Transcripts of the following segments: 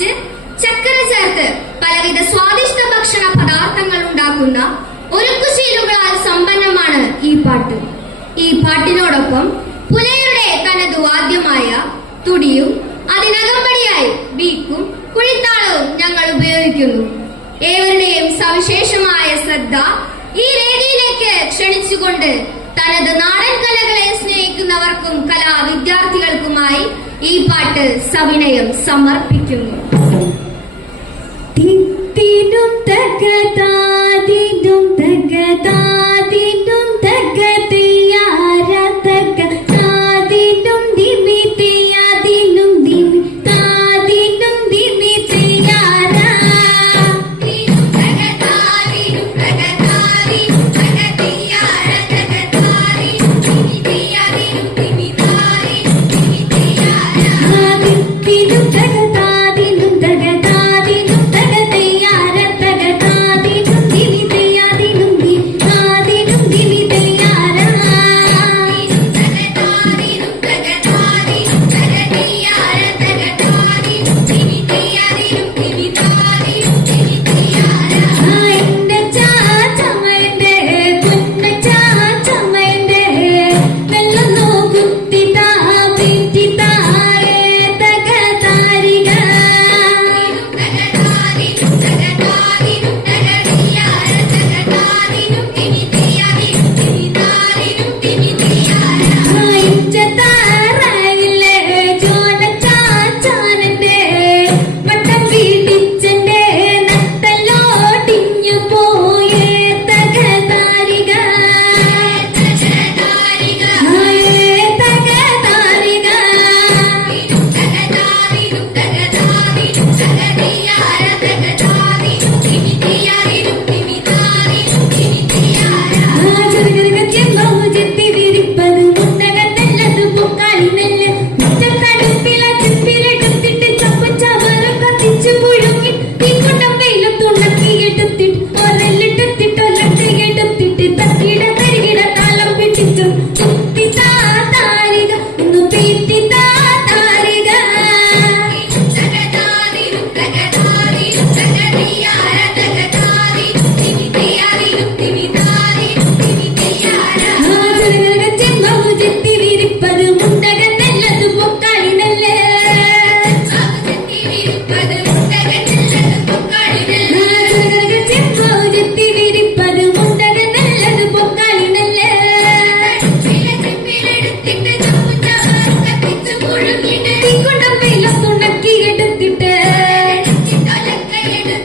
വേർതിരിച്ച് ചക്കര ചേർത്ത് പലവിധ സ്വാദിഷ്ട ഭക്ഷണ പദാർത്ഥങ്ങൾ ഉണ്ടാക്കുന്ന ഒരുക്കുശീലുകളാൽ സമ്പന്നമാണ് ഈ പാട്ട്. ഈ പാട്ടിനോടൊപ്പം പുലയുടെ തനത് വാദ്യമായ തുടിയും അതിനകമ്പടിയായി ബീക്കും കുഴിത്താളവും ഞങ്ങൾ ഉപയോഗിക്കുന്നു. ഏവരുടെയും സവിശേഷമായ ശ്രദ്ധ ഈ വേദിയിലേക്ക് ക്ഷണിച്ചുകൊണ്ട് തനത് നാടൻ കലകളെ സ്നേഹിക്കുന്നവർക്കും കലാ വിദ്യാർത്ഥികൾക്കുമായി ഈ പാട്ട് സവിനയം സമർപ്പിക്കുന്നു. തിത്തിനും തകതാതിനും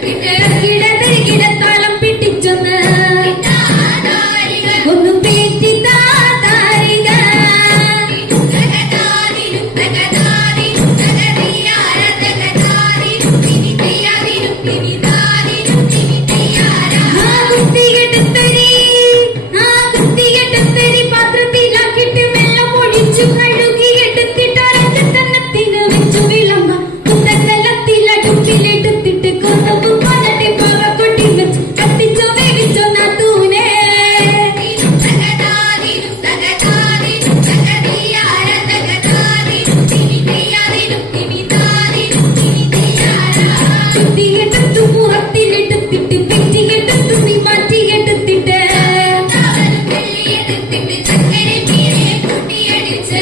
இடத்தில் இடத்தில்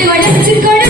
കുഴച്ച് കുഴച്ചൊന്ന്